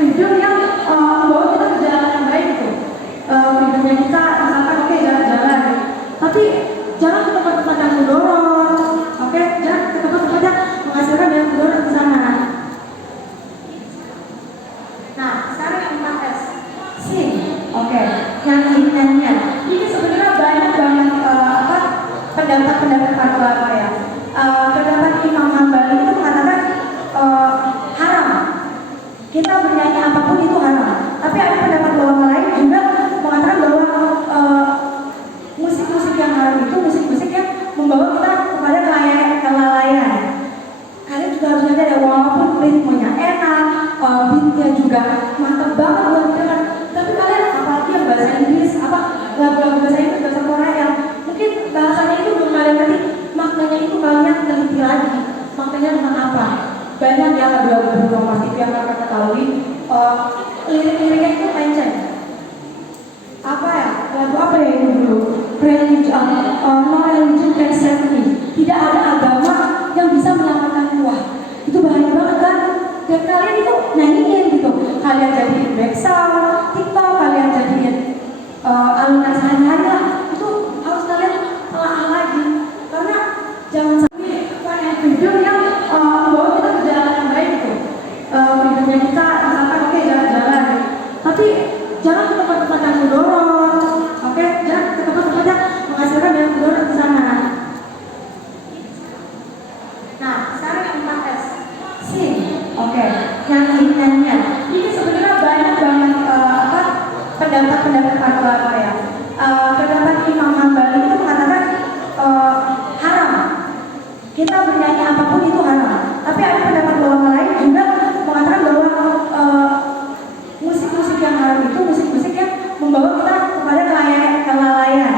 freedom yang membawa kita ke jalan yang baik gitu. Freedomnya kita misalkan oke jalan-jalan, tapi jangan ke tempat-tempat yang mudorot, oke? Jangan ke tempat-tempat yang menghasilkan yang mudorot di sana. Nah, sekarang yang 4S, sing, oke? Nyanyi. Ini sebenarnya banyak banget pendapat para ulama ya. Pendapat Imam Hambali itu mengatakan haram. Kita bernyanyi apapun itu haram. Tapi ada pendapat ulama lain juga mengatakan bahwa musik-musik yang haram itu musik-musik yang membawa kita kepada kelalaian. Kalian juga harus nyadar ya, walaupun ritmenya enak, beatnya juga mantap banget buat kita. Tapi kalian apalagi yang bahasa Inggris, lagu-lagu bahasa Inggris, bahasa Korea yang mungkin bahasanya itu belum kalian ngerti, maknanya itu kalian teliti lagi. Maknanya tentang apa? Banyak ya lagu-lagu berromantis yang kalian ketahui, lirik-liriknya itu lenceng. Apa ya? Lagu apa ya itu dulu? Religion, no religion can save me. Tidak ada agama yang bisa menyelamatkan wah. Itu bahaya banget kan? Dan kalian itu nyanyiin gitu. Kalian jadiin background, TikTok, kalian jadiin alunan sehari-hari lah. Itu harus kalian telah lagi. Karena jangan sampai kalian freedom yang membawa kita ke jalan yang baik gitu. Freedomnya kita misalkan oke jalan-jalan, tapi jangan ke tempat-tempat yang mudorot, oke? Jangan ke tempat-tempat yang menghasilkan yang mudorot di sana. Nah, sekarang yang 4S, sing, oke? Nyanyian. Ini sebenarnya banyak banget pendapat para ulama ya. Pendapat Imam Hambali itu mengatakan haram. Kita bernyanyi apapun itu haram. Tapi ada pendapat ulama lain juga mengatakan bahwa musik-musik yang haram itu musik-musik yang membawa kita kepada kelalaian.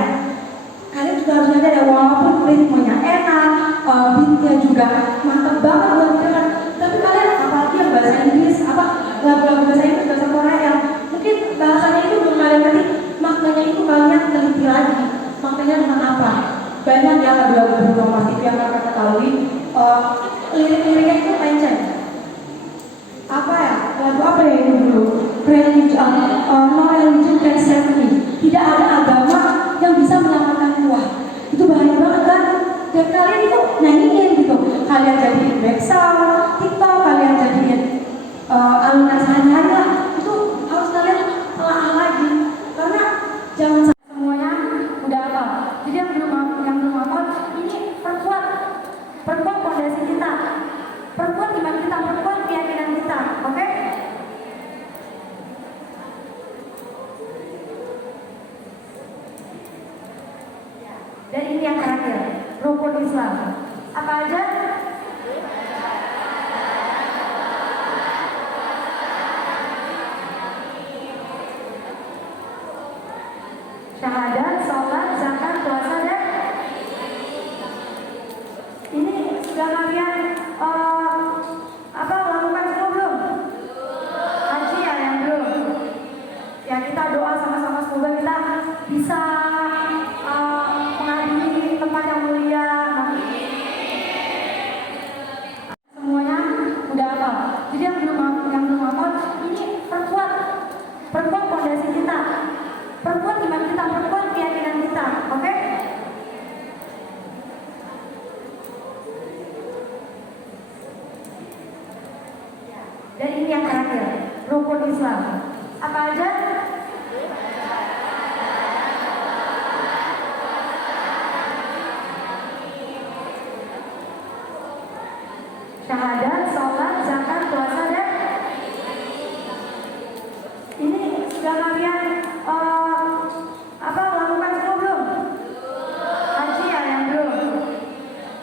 Kalian juga harus nyadar ya, walaupun ritmenya enak, beatnya juga mantap banget buat kita. Tapi kalian apalagi yang bahasa Inggris, lagu-lagu bahasa Inggris, bahasa Korea yang mungkin bahasanya itu belum kalian ngerti, maknanya itu kalian teliti lagi. Maknanya tentang apa? Banyak ya lagu-lagu berromantis yang kalian ketahui, lirik-liriknya itu lenceng. Apa ya? Lagu apa ya itu dulu? Religion, no religion can save me. Tidak ada agama yang bisa menyelamatkan wah. Itu bahaya banget kan? Dan kalian itu nyanyiin gitu. Kalian jadiin background, TikTok, kalian jadiin alunan sehari-hari lah. Itu harus kalian telah lagi. Karena jangan sampai semuanya udah apa. Jadi yang belum apa, ini perkuat fondasi kita, perkuat iman kita, perkuat keyakinan kita, oke? Dan ini yang terakhir, rukun Islam. Apa aja? Syahadat, sholat, zakat, puasa, dan ini sudah kalian lakukan semua belum? Haji ya yang belum. Ya kita doa sama-sama semoga kita bisa menghadiri tempat yang mulia. Semuanya udah apa? Jadi yang belum apa, ini perkuat fondasi kita, perkuat iman kita, perkuat keyakinan kita, oke? Dan ini yang terakhir, rukun Islam. Apa aja? Syahadat, sholat, zakat, puasa, dan ini sudah kalian lakukan semua belum? Haji ya yang belum.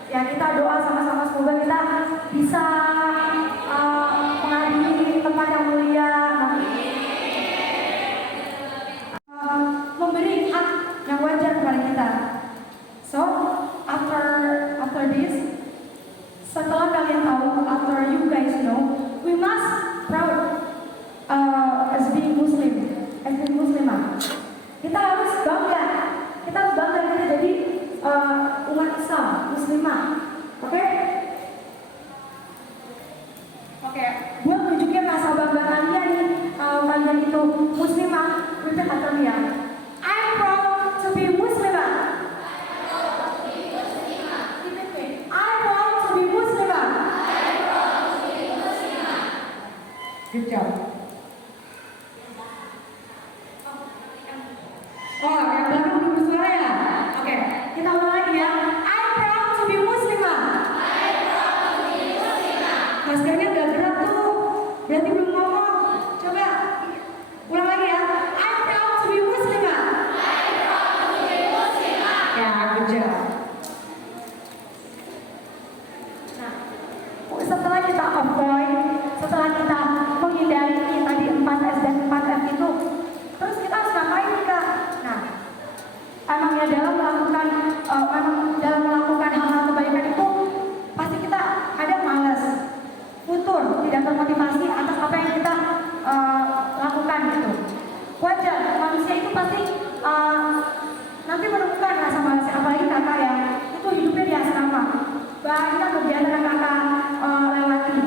Ya kita doa sama-sama semoga kita bisa menghadiri tempat yang mulia, memberi hak yang wajar kepada kita. So after this, setelah kalian tahu, after you guys Good job. Oh, yang belakang belum bersuara ya? Oke, kita ulang lagi ya. I'm proud to be Muslimah. Maskernya gak gerak tuh, berarti belum ngomong. Coba ulang lagi ya. I'm proud to be Muslimah. Ya, good job. Nah, setelah kita avoid, setelah kita menghindari tadi 4S dan 4F itu, terus kita harus ngapain nih Kak? Nah, emangnya dalam melakukan hal-hal kebaikan itu pasti kita kadang malas, futur, tidak termotivasi atas apa yang kita lakukan gitu. Wajar, manusia itu pasti nanti menemukan rasa malasnya, apalagi kakak yang itu hidupnya di asrama. Banyak kegiatan yang kakak lewati,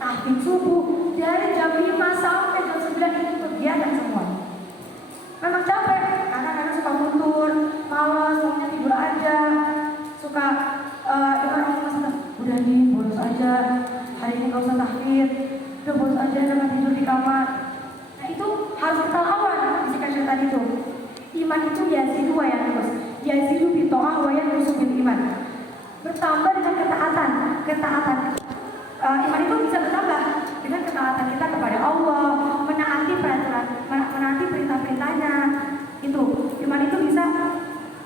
tahfidz subuh dari jam 5 sampai jam 9 itu kegiatan semua. Memang capek, karena kadang suka mundur, malas, maunya tidur aja, suka dengar orang masih udah nih bolos aja, hari ini gak usah tahfidz, udah bolos aja jangan tidur di kamar. Nah itu harus kita lawan bisikan syaitan itu. Iman itu yazidu wa yanqus, yazidu bi ta'ah wa yanqus bil iman. Bertambah dengan ketaatan. Iman itu bisa bertambah dengan ketaatan kita kepada Allah, menaati peraturan, menaati perintah-perintahnya. Itu iman itu bisa,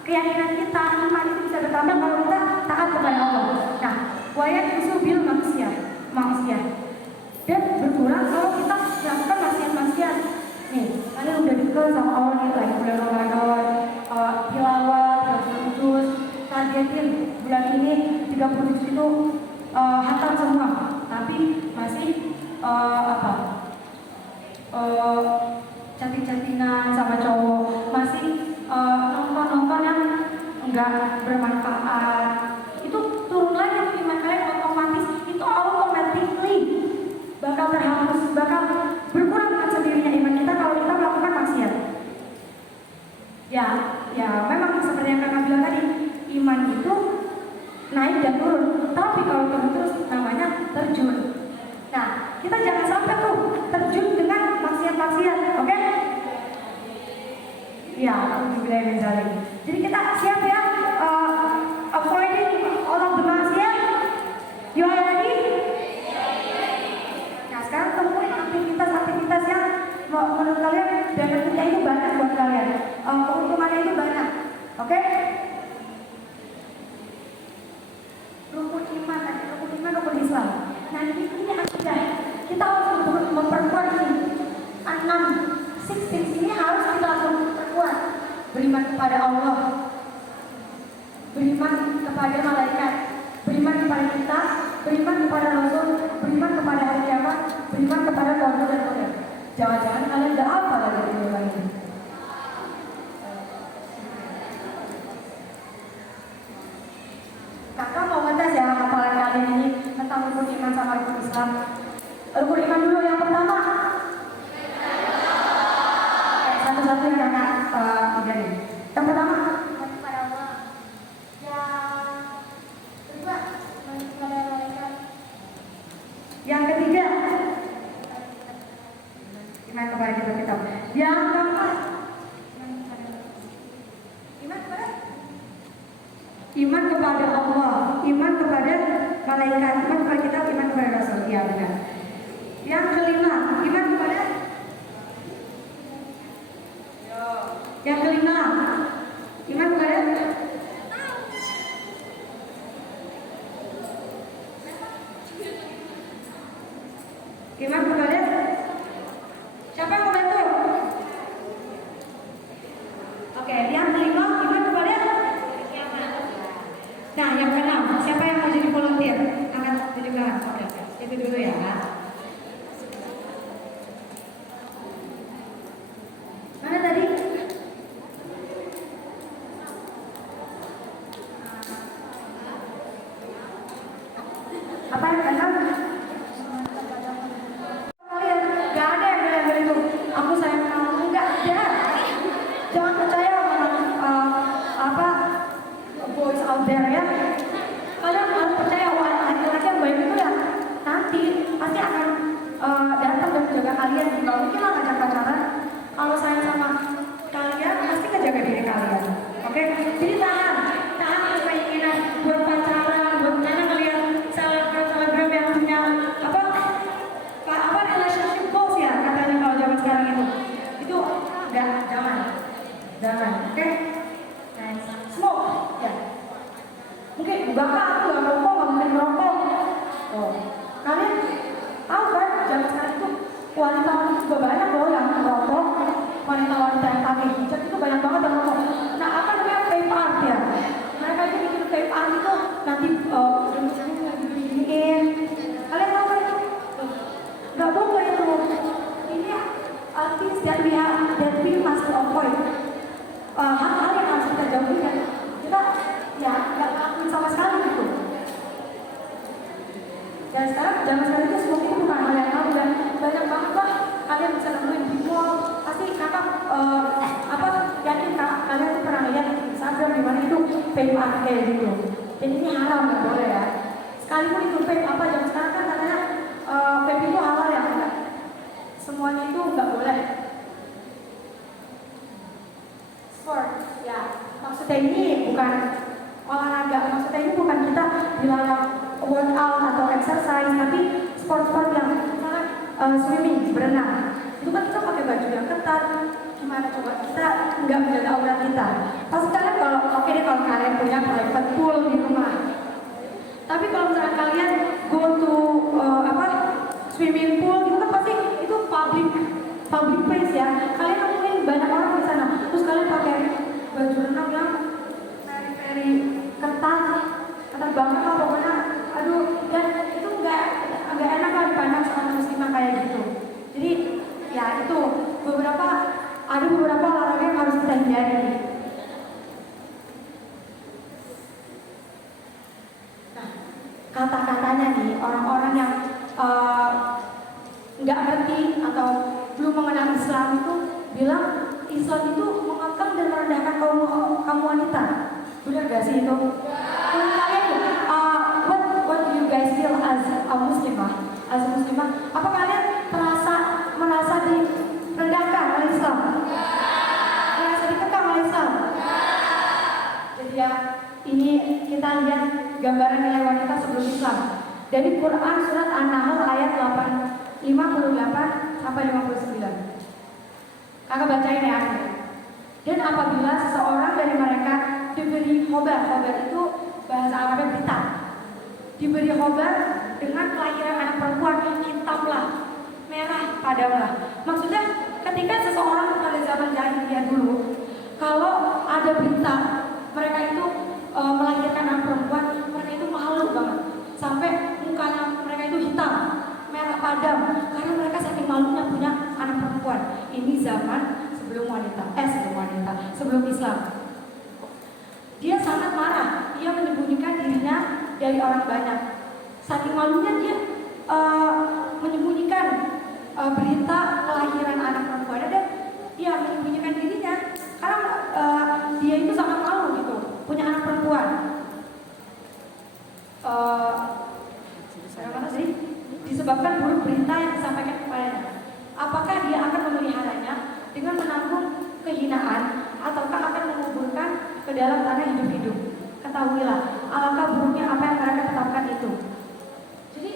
keyakinan kita, iman itu bisa bertambah kalau kita taat kepada Allah. Nah, wayat usubil maksiat dan berkurang kalau kita melakukan maksiat. Nih, kalian udah deket sama Allah nih, lagi bulan Ramadan, tilawah, terus targetin bulan ini 30 itu hatam semua, tapi masih chatting-chattingan sama cowok, masih nonton yang enggak bermanfaat. Itu turun lagi tuh iman kalian otomatis, itu automatically bakal terhapus, bakal berkurang dengan sendirinya iman kita kalau kita melakukan maksiat. Ya memang seperti yang kakak bilang tadi, iman itu naik dan turun, tapi kalau turun terus namanya terjun. Nah, kita jangan sampai tuh terjun dengan maksiat-maksiat, oke? Ya, aku juga yang misalnya. Jadi kita siap ya, avoiding all of the maksiat. You are ready? Nah, sekarang temuin aktivitas yang menurut kalian benefitnya itu banyak buat kalian, keuntungannya itu banyak, oke? Rukun iman, rukun Islam. Nah ini akidah. Kita harus memperkuat ini. 16 ini harus kita perkuat. Beriman kepada Allah, beriman kepada malaikat, beriman kepada kita, beriman kepada Rasul, beriman kepada hari kiamat, beriman kepada qadar dan qadar. Jangan-jangan kalian gak apa lagi dari ini. Kakak mau ngetes ya hafalan kalian ini tentang rukun iman sama rukun Islam. Rukun iman dulu yang pertama. Satu-satu yang kakak ajarin. Yang pertama kepada Allah. Yang kedua kepada malaikat. Yang ketiga iman kepada kitab-kitab. Yang keempat iman kepada Allah, iman kepada malaikat, iman kepada kitab, iman kepada Rasul. Ya benar. Yang kelima, iman kepada yang kelima, iman kepada siapa yang membantu? Oke, yang kelima iman kepada. Nah, yang keenam, siapa yang mau jadi volunteer? Angkat jadi tangan. Oke, itu dulu ya. Mana tadi? Apa yang keenam? Kalian gak ada yang bilang itu. Aku sayang kamu, nggak ada. Jangan percaya sama boys out there ya. Kalian harus percaya laki-laki yang baik itu ya nanti pasti akan datang dan enggak kak, aku nggak rokok, nggak mungkin merokok. Oh, kalian tahu kan zaman sekarang itu wanita-wanita juga banyak loh yang merokok, wanita-wanita yang pakai hijab itu banyak banget yang merokok. Nah, apa namanya vape art ya? Mereka itu bikin vape art itu nanti misalnya lagi gini-giniin. Kalian tahu kan itu? Nggak boleh itu. Ini things that we must avoid. Hal-hal yang harus kita jauhi kan. Kita ya nggak lakuin sama sekali gitu. Dan sekarang zaman sekarang itu semua itu bukan hal yang tahu dan banyak banget lah kalian bisa nemuin di mall. Pasti kakak yakin kalian tuh pernah lihat di Instagram di mana itu vape art kayak gitu. Dan ini halal nggak boleh ya. Sekalipun itu vape zaman sekarang kan katanya vape itu halal ya enggak. Semuanya itu nggak boleh. Sport ya maksudnya ini bukan olahraga, maksudnya ini bukan kita dilarang workout atau exercise, tapi sport-sport yang misalnya swimming, berenang itu kan kita pakai baju yang ketat. Gimana coba kita nggak menjaga aurat kita? Pasti kalian kalau oke deh kalau kalian punya private pool di rumah, tapi kalau misalkan kalian go to swimming pool itu kan pasti itu public place ya. Kalian nemuin banyak orang di sana, terus kalian pakai baju renang yang very ketat banget lah pokoknya. Aduh, dan itu nggak enak lah dipandang sama muslimah kayak gitu. Jadi ya itu ada beberapa olahraga yang harus kita hindari. Nah, kata-katanya nih orang-orang yang nggak ngerti atau belum mengenal Islam itu bilang Islam itu mengekang dan merendahkan kaum wanita. Benar gak sih itu? Menurut kalian what do you guys feel as a muslimah? As a muslimah, apa kalian merasa direndahkan oleh Islam? Merasa dikekang oleh Islam? Jadi ya, ini kita lihat gambaran nilai wanita sebelum Islam. Dari Quran surat An-Nahl ayat 58 sampai 59. Kakak bacain ya. Dan apabila seseorang dari mereka diberi khobar itu bahasa Arabnya berita, diberi khobar dengan kelahiran anak perempuan, hitamlah, merah padamlah. Maksudnya ketika seseorang pada zaman jahiliyah dulu, kalau ada berita mereka itu melahirkan anak perempuan, mereka itu malu banget, sampai mukanya mereka itu hitam, merah padam, karena mereka saking malunya punya anak perempuan. Ini zaman sebelum Islam. Dia sangat marah, dia menyembunyikan dirinya dari orang banyak. Saking malunya dia menyembunyikan berita kelahiran anak perempuan, dan dia menyembunyikan dirinya karena dia itu sangat malu gitu, punya anak perempuan. Disebabkan buruk berita yang disampaikan kepadanya. Apakah dia akan memeliharanya dengan menanggung kehinaan, ataukah akan menguburkan ke dalam tanah hidup-hidup? Ketahuilah, alangkah buruknya apa yang mereka tetapkan itu. Jadi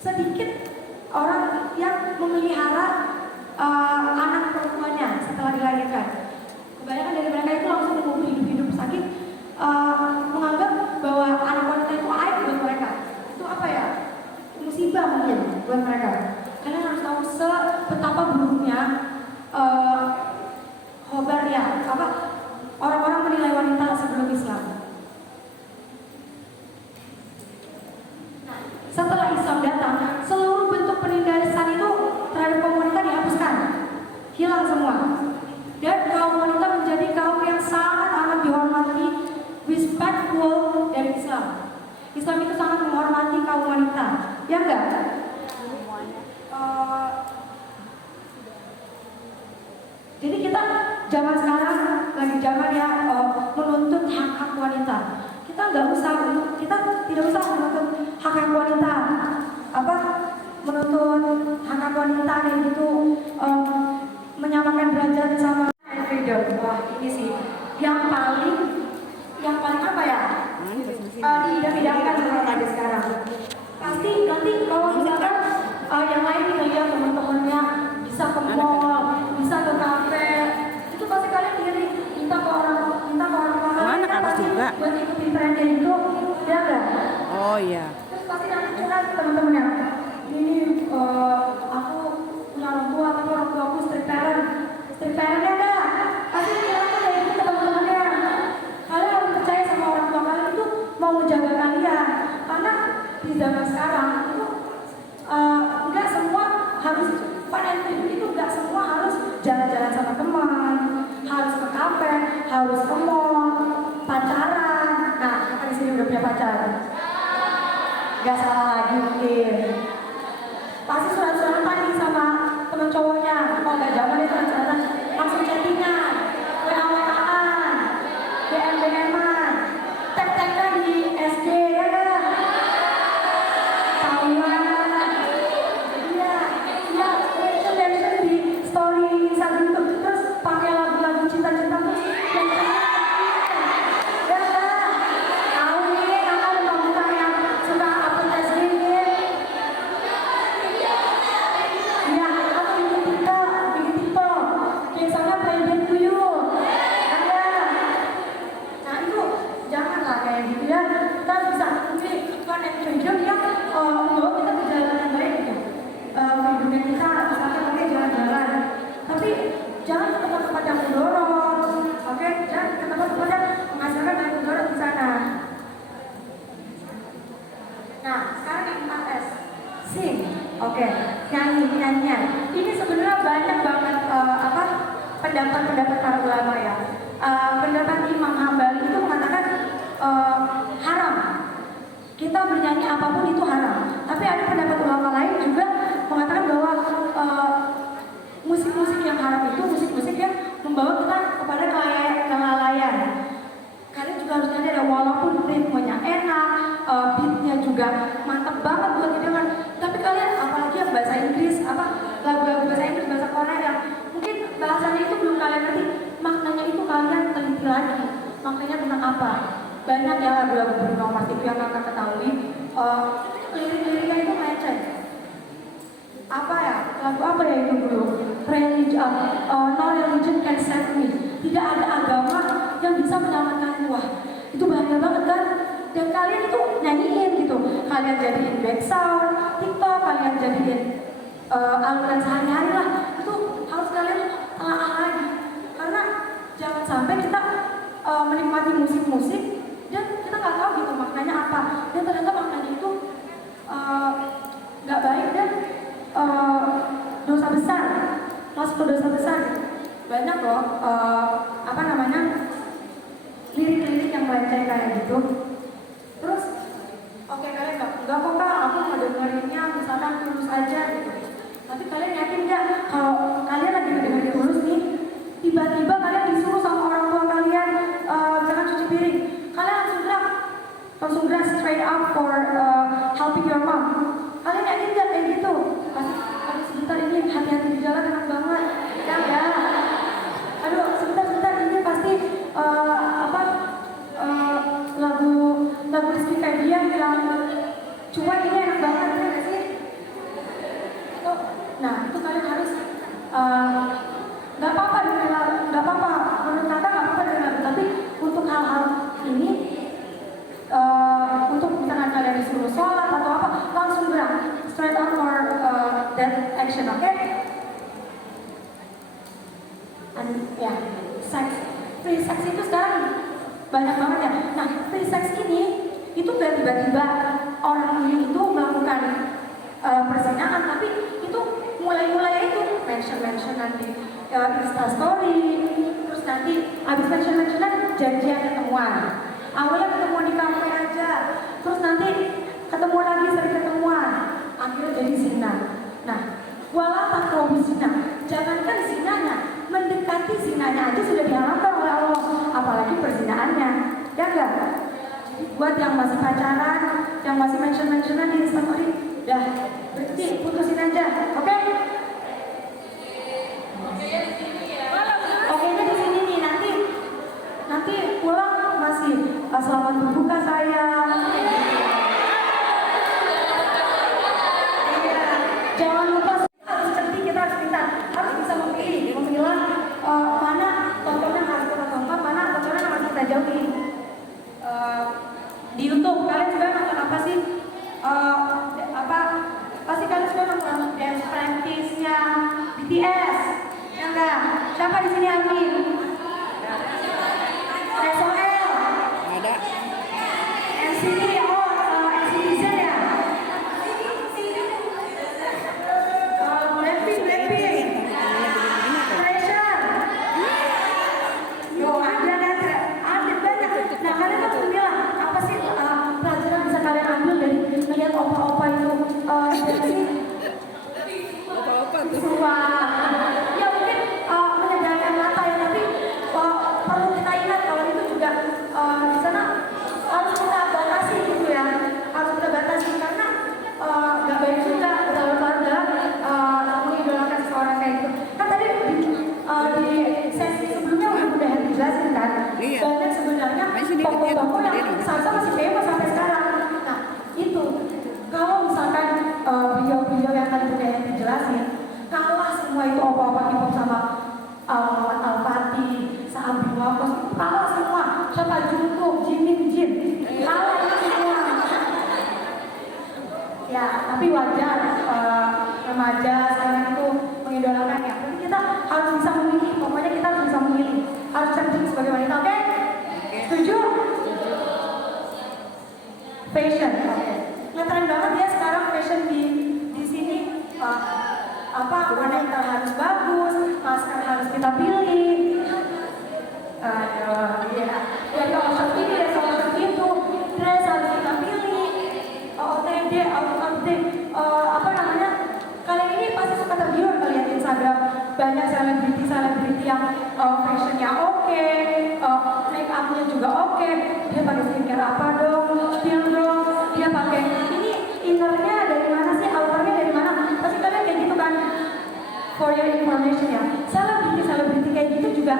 sedikit orang yang memelihara anak perempuannya setelah dilahirkan. Kebanyakan dari mereka itu langsung mengubur hidup-hidup, saking menganggap bahwa anak wanita itu aib buat mereka. Itu apa ya? Musibah mungkin buat mereka. Kalian harus tahu betapa buruknya khobar ya, orang-orang menilai wanita sebelum Islam. Nah, setelah Islam datang, seluruh bentuk penindasan itu terhadap kaum wanita dihapuskan, hilang semua. Dan kaum wanita menjadi kaum yang sangat amat dihormati, respectful dari Islam. Islam itu sangat menghormati kaum wanita, ya enggak? Jadi kita zaman sekarang lagi zaman ya menuntut hak-hak wanita. Kita tidak usah menuntut hak-hak wanita. Menuntut hak-hak wanita dan itu menyamakan derajat sama freedom. Wah, ini sih yang paling apa ya? Diidam-idamkan sama tadi sekarang. Pasti nanti kalau misalkan yang lain nih lihat teman-temannya bisa ke mall, bisa ke kafe, itu pasti kalian iri, minta ke orang lain pasti buat ikutin trennya itu, ya enggak? Gak salah lagi mungkin. Pasti surat-suratan nih sama teman cowoknya. Oh gak zaman itu surat-suratan, langsung chattingan, WA-WA-an, DM-DM-an, tag-tagan di SD ya kan? Tahuan. Iya, iya, mention di story Instagram itu, terus pakai lagu-lagu cinta-cinta terus yang jangan ke tempat-tempat yang mendorong, oke? Jangan ke tempat-tempat yang menghasilkan dan mendorong di sana. Nah, sekarang yang 4S, sing, oke? Nyanyian. Ini sebenarnya banyak banget pendapat-pendapat para ulama ya. Pendapat Imam Hambali itu mengatakan haram. Kita bernyanyi apapun itu haram. Tapi ada pendapat ulama lain juga mengatakan bahwa musik-musik yang haram itu musik-musik yang membawa kita kepada kelalaian. Kalian juga harus nyadar ya, walaupun ritmenya enak, beatnya juga mantap banget buat didengar, tapi kalian apalagi yang bahasa Inggris, lagu-lagu bahasa Inggris, bahasa Korea yang mungkin bahasanya itu belum kalian ngerti, maknanya itu kalian teliti lagi, maknanya tentang apa. Banyak ya lagu-lagu Bruno Mars itu yang kakak ketahui, lirik-liriknya itu melenceng. Apa ya, lagu apa ya itu dulu? No religion can save me. Tidak ada agama yang bisa menyelamatkan. Wah, itu bahaya banget kan? Dan kalian itu nyanyiin gitu. Kalian jadiin background, TikTok, kalian jadiin aluran sehari-hari lah. Itu harus kalian telaah lagi. Karena jangan sampai kita menikmati musik-musik dan kita nggak tahu gitu maknanya apa. Dan ternyata maknanya itu nggak baik dan dosa besar, masuk ke dosa besar. Banyak loh lirik-lirik yang melenceng kayak gitu. Terus oke, kalian nggak kok kak, aku mau dengerinnya misalkan Tulus aja gitu. Tapi kalian yakin nggak kalau kalian lagi dengerin Tulus nih, tiba-tiba kalian disuruh sama orang tua kalian jangan cuci piring, kalian langsung gerak straight up for helping your mom. Kalian yakin nggak kayak gitu? Pasti sebentar ini hati-hati di jalan enak banget, ya. Aduh, sebentar ini pasti lagu Rizky Febian yang cuek ini enak banget ya nggak sih? Nah itu kalian harus nggak apa-apa menurut kata nggak apa-apa dengar, tapi untuk hal-hal ini untuk misalkan kalian disuruh sholat atau apa, langsung gerak straight up for that action, oke? Ya, seks, free sex itu sekarang banyak banget ya. Nah, free sex ini itu gak tiba-tiba orang ini itu melakukan perzinahan, tapi itu mulai itu mention nanti Instastory, terus nanti habis mention janjian ketemuan. Awalnya ketemu di kafe aja, terus nanti ketemu lagi sering ketemuan, akhirnya jadi zina. Nah, wala taqrabu zina, jangankan zinanya, mendekati zinanya aja sudah diharamkan oleh Allah, apalagi perzinaannya, ya enggak? Buat yang masih pacaran, yang masih mention-mentionan di Instastory, dah berhenti, putusin aja, oke? Oke, di sini nih, nanti pulang masih selamat berbuka sayang. Jangan lupa harus cerdik, kita harus pintar, harus bisa memilah mana tontonan harus kita tonton, mana tontonan yang harus kita jauhi. Di YouTube kalian juga nonton apa sih? Pasti kalian juga nonton dance practice-nya BTS, ya enggak? Siapa di sini Amin? SOL. Ada. NCT, NCT Z ya? Blackpink. Treasure. Yo, ada banyak. Nah, kalian harus bilang apa sih pelajaran bisa kalian ambil dari melihat seksual. Ya mungkin menegangkan mata ya, tapi perlu kita ingat kalau itu juga di sana harus kita batasi gitu ya, harus kita batasi karena nggak baik juga berlarut-larut dalam mengidolakan seseorang kayak gitu. Kan tadi di sesi sebelumnya udah dijelasin kan, banyak sebenarnya tokoh-tokoh yang seharusnya masih famous sampai sekarang. Nah itu kalau misalkan beliau-beliau yang tadi udah dijelasin, kalah semua itu opa-opa K-pop sama Muhammad Al-Fatih, Sahabi Wafos, kalah semua. Siapa Jungkook, Jimin, Jin, kalah semua. Ya, tapi wajar remaja sekarang itu mengidolakan ya. Tapi kita harus bisa memilih, pokoknya kita harus bisa memilih. Harus cerdik sebagai wanita, oke? Setuju? Fashion, oke. Ngetren banget ya sekarang fashion di sini. Wanita harus bagus, masker harus kita pilih. Ya kalau shop ini, ya kalau shop itu, dress harus kita pilih. OOTD, kalian ini pasti suka tergiur kalian Instagram, banyak selebriti yang fashionnya oke, make upnya juga oke, dia pakai skincare apa dong, spill dong, dia pakai ini innernya dari mana sih, outernya dari mana, pasti kalian kayak gitu kan. For your information ya, selebriti kayak gitu juga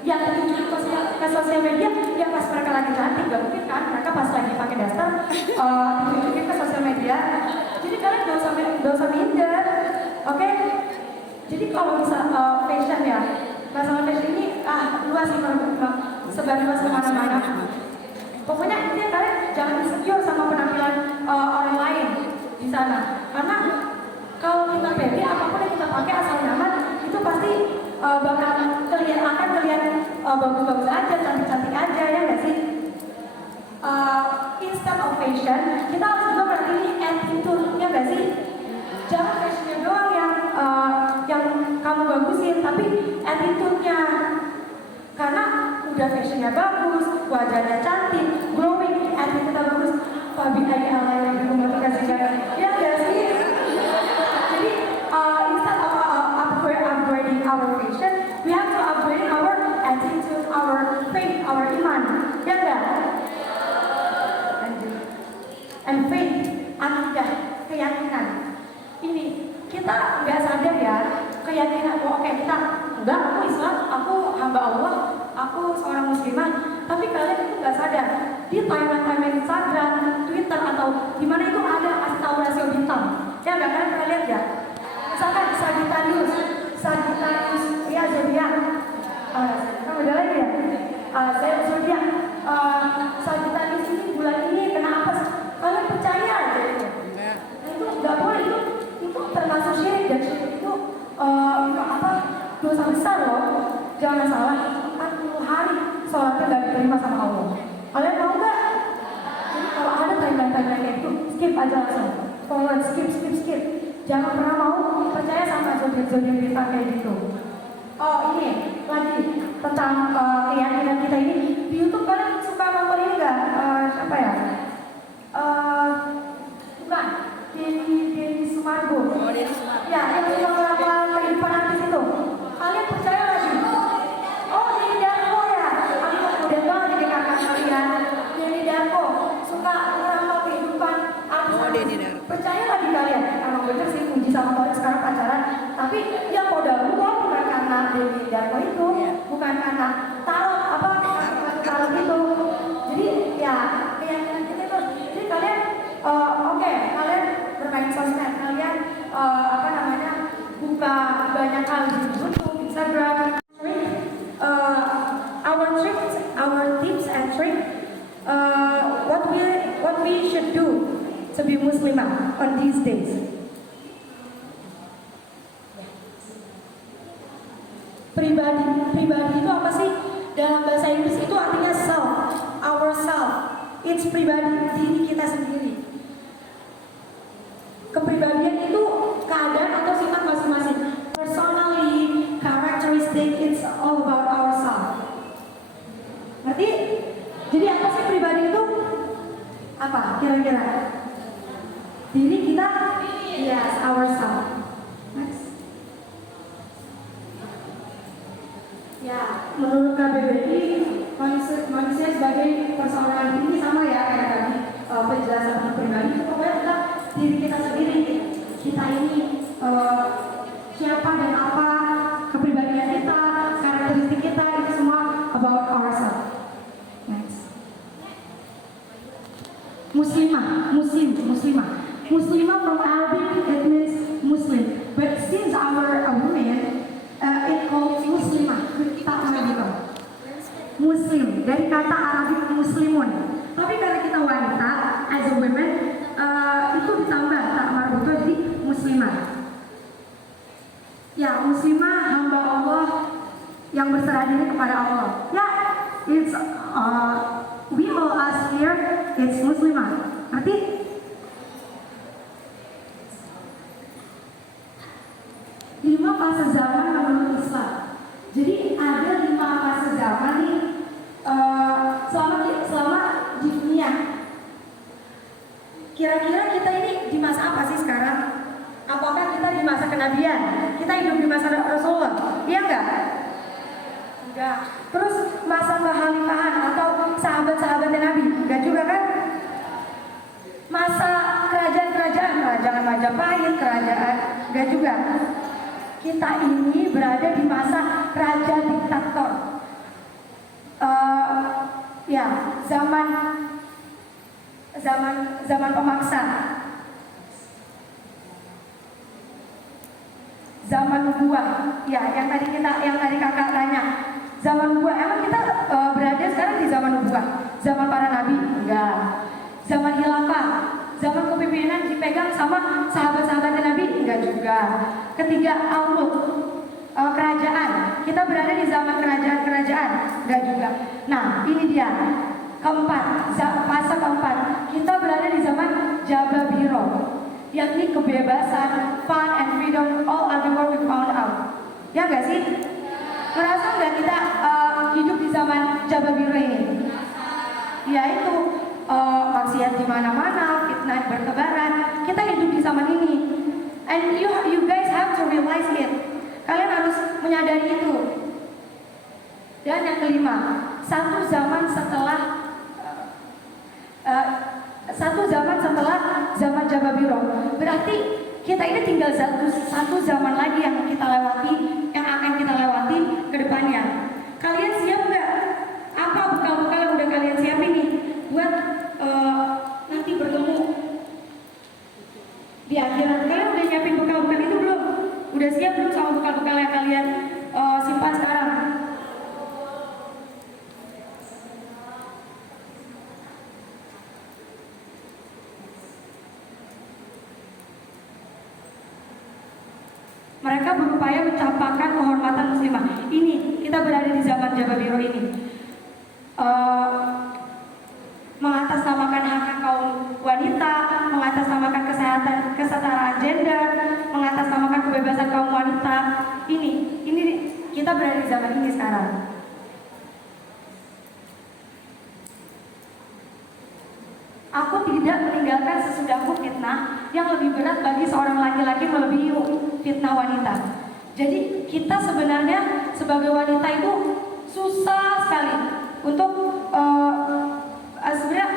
yang ditunjuk ke sosial media, ya pas mereka lagi cantik, gak mungkin kan mereka pas lagi pakai daster ditunjukin ke sosial media. Jadi kalian gak usah minder, oke? Jadi kalau bisa fashion ya, masalah fashion ini luas sih, sebar luas kemana-mana. Pokoknya intinya kalian jangan insecure sama penampilan orang lain di sana, karena kalau kita pede, apapun yang kita pakai asal nyaman, itu pasti akan kelihatan bagus-bagus aja, cantik-cantik aja, ya nggak sih? Instead of fashion, kita harus juga perhatiin attitude-nya nggak sih? Jangan fashionnya doang yang kamu bagusin, tapi attitude-nya. Karena udah fashionnya bagus, wajahnya cantik, glowing, attitude-nya bagus, Fabi eyeliner yang dikomunikasi kan? Ya nggak sih? Jadi instead of upgrading our fashion, we have to upgrade our attitude, our faith, our iman. Ya enggak? And faith, akidah, keyakinan. Ini kita nggak sadar ya, keyakinan. Oke, kita enggak, aku Islam, aku hamba Allah, aku seorang muslimah. Tapi kalian itu nggak sadar di timeline Instagram, Twitter atau di mana itu ada kasih tahu rasio bintang. Ya nggak, kalian pernah lihat ya? Misalkan Sagittarius, ya zodiak. Kamu udah lagi ya? Saya zodiak. Sagittarius ini bulan ini kena apa? Kalian percaya aja itu? Itu nggak boleh, itu termasuk syirik, dan syirik itu dosa besar loh. Jangan salah, 40 hari sholatnya nggak diterima sama Allah. Kalian mau nggak? Jadi kalau ada timeline kayak itu, skip aja langsung. Forward, skip. Jangan pernah mau percaya sama zodiak bintang kayak gitu. Oh ini lagi tentang keyakinan kita ini. Di YouTube kalian suka nonton ini nggak? Siapa ya? Bukan. Denny Sumargo. Oh, Denny Sumargo. Ya, yang suka melakukan kehidupan artis itu. Kalian percaya lagi? Oh, Denny Darko ya. Aku udah banget jadi kakak kalian. Denny Darko suka meramal kehidupan artis. Oh, Denny Darko. Percaya lagi kalian? Emang bener sih Puji sama Torik sekarang pacaran. Tapi yang modal bukan karena Denny Darko itu, bukan karena tarot tarot itu. Jadi ya keyakinan kita itu. Jadi kalian oke, kalian bermain sosmed, kalian buka banyak hal di YouTube, Instagram. Our tips and trick, what we should do to be Muslimah on these days. Pribadi itu apa sih? Dalam bahasa Inggris itu artinya self, ourself. It's pribadi, diri kita sendiri. Kepribadian itu keadaan atau sifat masing-masing. Personally, characteristic, it's all about ourselves. Ngerti? Jadi apa sih pribadi itu? Apa kira-kira? Diri kita? Yes, ourselves. Next. Ya, menurut KBBI manusia sebagai personal ini sama ya kayak tadi penjelasan tentang pribadi. Pokoknya kita diri kita sendiri, kita ini siapa dan apa, kepribadian kita, karakteristik kita, itu semua about ourselves. Next. Muslimah from Arabic it means Muslim, but since our women it called Muslimah, kita Arabika. Muslim dari kata Arabik muslimun. Tapi karena kita wanita as a women itu ditambah tak marbuto jadi muslimah. Ya, muslimah hamba Allah yang berserah diri kepada Allah. Ya, it's we all us here it's muslimah. Arti 5 fase zaman menurut Islam. Jadi ada 5 fase zaman nih selama di dunia. Kira-kira kita ini di masa apa sih sekarang? Apakah kita di masa kenabian? Kita hidup di masa Rasulullah? Iya enggak? Enggak. Terus masa kekhalifahan atau sahabat-sahabat Nabi? Enggak juga kan? Masa kerajaan Majapahit, kerajaan enggak juga. Kita ini berada di masa raja diktator. Ya, zaman pemaksa. Zaman nubuah. Ya, yang tadi kakak tanya. Zaman nubuah. Emang kita berada sekarang di zaman nubuah? Zaman para nabi? Enggak. Zaman khilafah. Zaman kepemimpinan dipegang sama sahabat-sahabat Nabi? Enggak juga. Ketiga, al-mulk, kerajaan. Kita berada di zaman kerajaan? Enggak juga. Nah, ini dia. Keempat, fase keempat. Kita berada di zaman Jababiro, yakni kebebasan, fun and freedom all everywhere we found out. Ya enggak sih? Merasa enggak kita hidup di zaman Jababiro ini? Ya itu. Maksiat di mana-mana, fitnah bertebaran. Kita hidup di zaman ini, and you guys have to realize it. Kalian harus menyadari itu. Dan yang kelima, satu zaman setelah zaman Jababiro. Berarti kita ini tinggal satu zaman lagi yang kita lewati, yang akan kita lewati ke depannya. Kalian siap nggak? Apa bekal-bekal yang udah kalian siapin nih buat nanti bertemu di akhirat? Kalian udah nyiapin bekal-bekal itu belum? Udah siap belum sama bekal-bekal yang kalian simpan sekarang? Mereka berupaya mencampakkan kehormatan muslimah. Ini kita berada di zaman Jababiro ini. Mengatasnamakan hak kaum wanita, mengatasnamakan kesetaraan gender, mengatasnamakan kebebasan kaum wanita. Ini kita berada di zaman ini sekarang. Aku tidak meninggalkan sesudahku fitnah yang lebih berat bagi seorang laki-laki melebihi fitnah wanita. Jadi kita sebenarnya sebagai wanita itu susah sekali untuk sebenarnya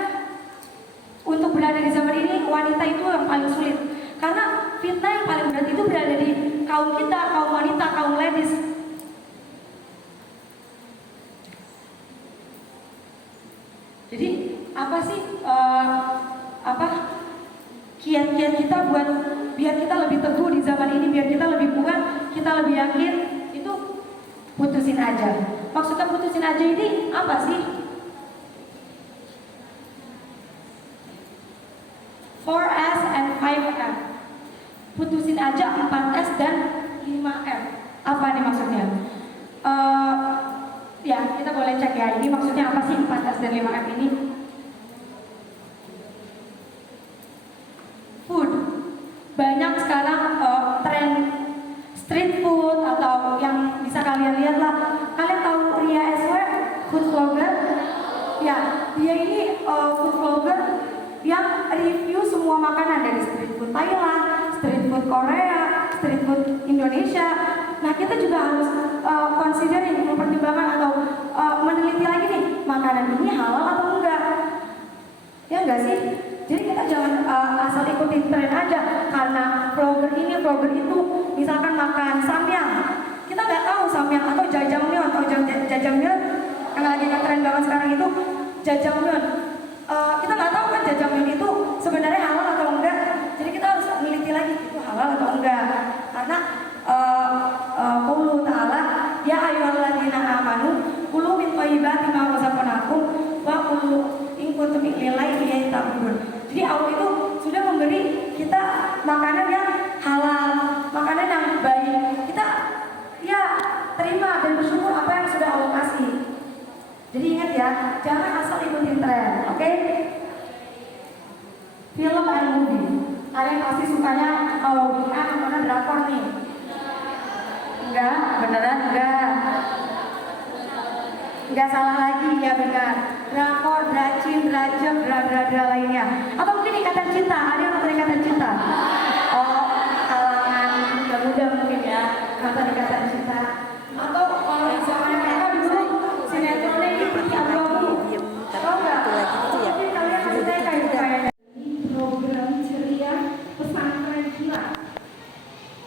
untuk berada di zaman ini. Wanita itu yang paling sulit karena fitnah yang paling berat itu berada di kaum kita, kaum wanita, kaum ladies. Jadi apa sih kiat-kiat kita buat biar kita lebih teguh di zaman ini, biar kita lebih kuat, kita lebih yakin? Itu putusin aja. Maksudnya putusin aja ini apa sih? 4S and 5M. Putusin aja 4S dan 5M. Apa nih maksudnya? Ya, kita boleh cek ya. Ini maksudnya apa sih 4S dan 5M ini? Food. Banyak sekarang tren street food atau yang bisa kalian lihat lah. Kalian tahu Ria SW, food vlogger? Ya, dia ini food vlogger yang review semua makanan dari street food Thailand, street food Korea, street food Indonesia. Nah kita juga harus considering, mempertimbangkan atau meneliti lagi nih, makanan ini halal atau enggak. Ya enggak sih? Jadi kita jangan asal ikutin tren aja karena vlogger ini, vlogger itu, misalkan makan samyang. Kita nggak tahu samyang atau jajangmyeon atau jajangmyeon yang lagi ngetren banget sekarang itu jajangmyeon. Kita nggak tahu kan jajangmyeon itu sebenarnya halal atau enggak. Jadi kita harus meneliti lagi itu halal atau enggak. Karena qaulu ta'ala ya ayyuhalladzina amanu kulu min thayyibati ma razaqnakum wa kulu in kuntum lillahi ta'budun. Jadi Allah itu sudah memberi kita makanan yang halal, makanan yang baik. Kita ya terima dan bersyukur apa yang sudah Allah kasih. Jadi ingat ya, jangan asal ikutin tren, oke? Film and movie, kalian pasti sukanya kalau weekend nonton drakor nih. Enggak, beneran enggak. Enggak salah lagi, ya benar. Drakor, dracin, drajem, dra lainnya. Atau mungkin Ikatan Cinta, ada yang nonton Ikatan Cinta? Oh, kalangan muda-muda mungkin ya, nonton Ikatan Cinta. Atau kalau misalnya mereka dulu sinetronnya ini Putih Abu-Abu. Tahu nggak? Mungkin kalian masih kayak program ceria pesantren kilat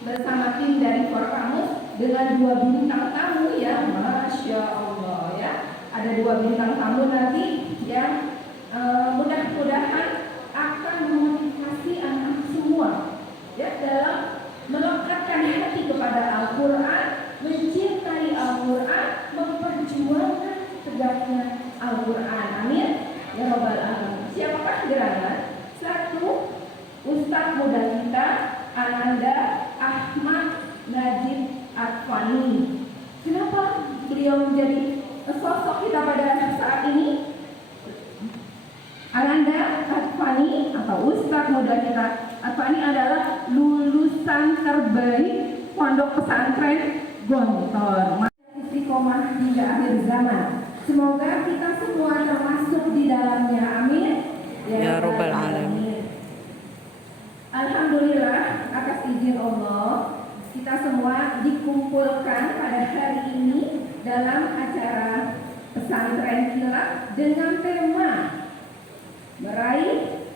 bersama tim dari Forkamus dengan 2 bintang tamu ya, Masya Allah ya. Ada 2 bintang tamu nanti yang mudah-mudahan akan memotivasi anak semua ya dalam melekatkan hati kepada Al-Quran, mencintai Al-Quran, memperjuangkan tegaknya Al-Quran. Amin ya Rabbal Alamin. Siapakah gerangan? 1. Ustadz muda kita Ananda Ahmad Najib Advani. Kenapa beliau menjadi sosok kita pada saat ini? Ananda Advani atau Ustadz muda kita Advani adalah lulusan terbaik Pondok Pesantren Gontor, istiqomah hingga akhir zaman. Semoga kita semua termasuk di dalamnya. Amin ya Rabbal Alamin. Alhamdulillah atas izin Allah kita semua dikumpulkan pada hari ini dalam acara pesantren kilat dengan tema meraih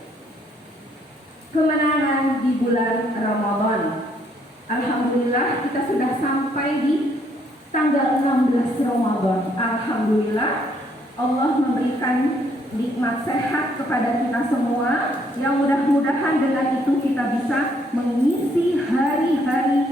kemenangan di bulan Ramadan. Alhamdulillah kita sudah sampai di tanggal 16 Ramadan. Alhamdulillah Allah memberikan nikmat sehat kepada kita semua yang mudah-mudahan dengan itu kita bisa mengisi hari-hari